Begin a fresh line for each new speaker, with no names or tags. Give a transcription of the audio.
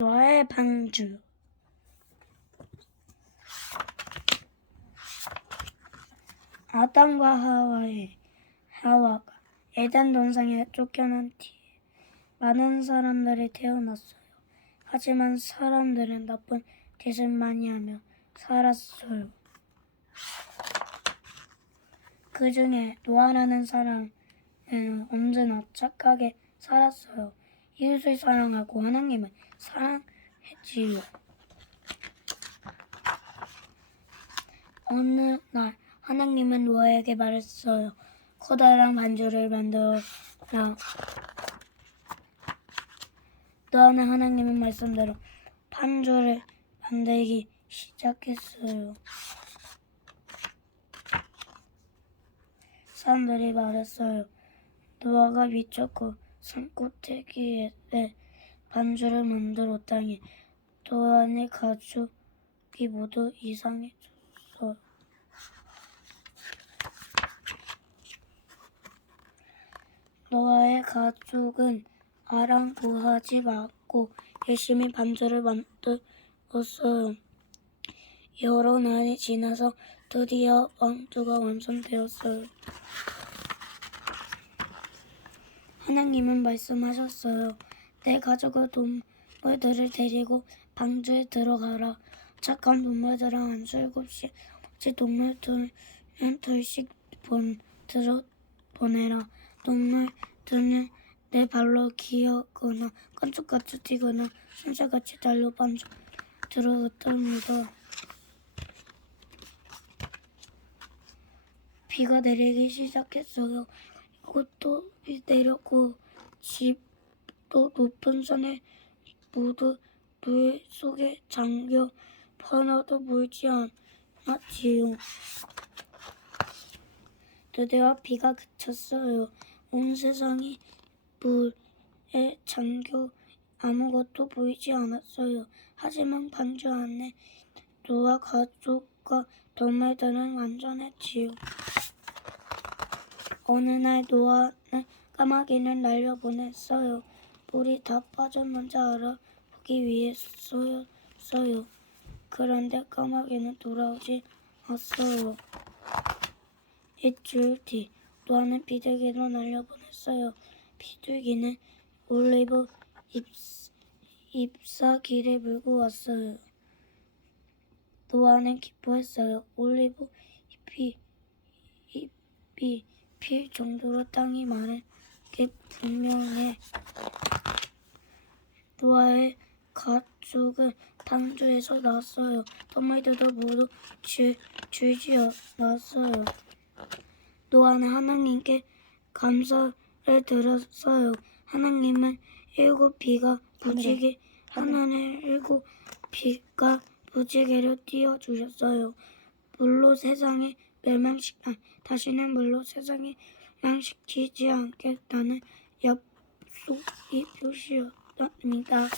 노아의 방주 아담과 하와의 하와가 에덴 동산에 쫓겨난 뒤에 많은 사람들이 태어났어요. 하지만 사람들은 나쁜 짓을 많이 하며 살았어요. 그 중에 노아라는 사람은 언제나 착하게 살았어요. 이웃을 사랑하고 하나님을 사랑했지요. 어느 날 하나님은 노아에게 말했어요. 커다란 반주를 만들어라. 노아는 하나님의 말씀대로 반주를 만들기 시작했어요. 사람들이 말했어요. 노아가 미쳤고 산꼭대기에 반주를 만들었다니 노아의 가족이 모두 이상해졌어요. 노아의 가족은 아랑곳하지 말고 열심히 반주를 만들었어요. 여러 날이 지나서 드디어 왕조가 완성되었어요. 하나님은 말씀하셨어요. 내 가족의 동물들을 데리고 방주에 들어가라. 착한 동물들은 안수 일곱씩, 지 동물들은 둘씩 본, 들어 보내라. 동물들은 내 발로 기어거나 깐죽같이 뛰거나 순살같이 달려 반주 들어갔답니다. 비가 내리기 시작했어요. 꽃도 내렸고 집도 높은 산에 모두 물 속에 잠겨 하나도 물지 않았지요. 드디어 비가 그쳤어요. 온 세상이 물에 잠겨 아무것도 보이지 않았어요. 하지만 반주 안에 노아 가족과 동물들은 안전했지요. 어느 날 노아는 까마귀를 날려보냈어요. 물이 다 빠졌는지 알아보기 위해서였어요. 그런데 까마귀는 돌아오지 않았어요. 일주일 뒤 노아는 비둘기를 날려보냈어요. 비둘기는 올리브 잎, 잎사귀를 물고 왔어요. 노아는 기뻐했어요. 올리브 잎이 잎이 필 정도로 땅이 많은 게 분명해. 노아의 가족은 방주에서 나왔어요. 동물들도 모두 줄, 줄지어 나왔어요. 노아는 하나님께 감사를 드렸어요. 하나님은 일곱 비가 무지개 하늘에 일곱 비가 무지개로 띄워 주셨어요. 물로 세상에 멸망시 아, 다시는 물로 세상에 멸망시키지 않겠다는 약속이 표시였답니다.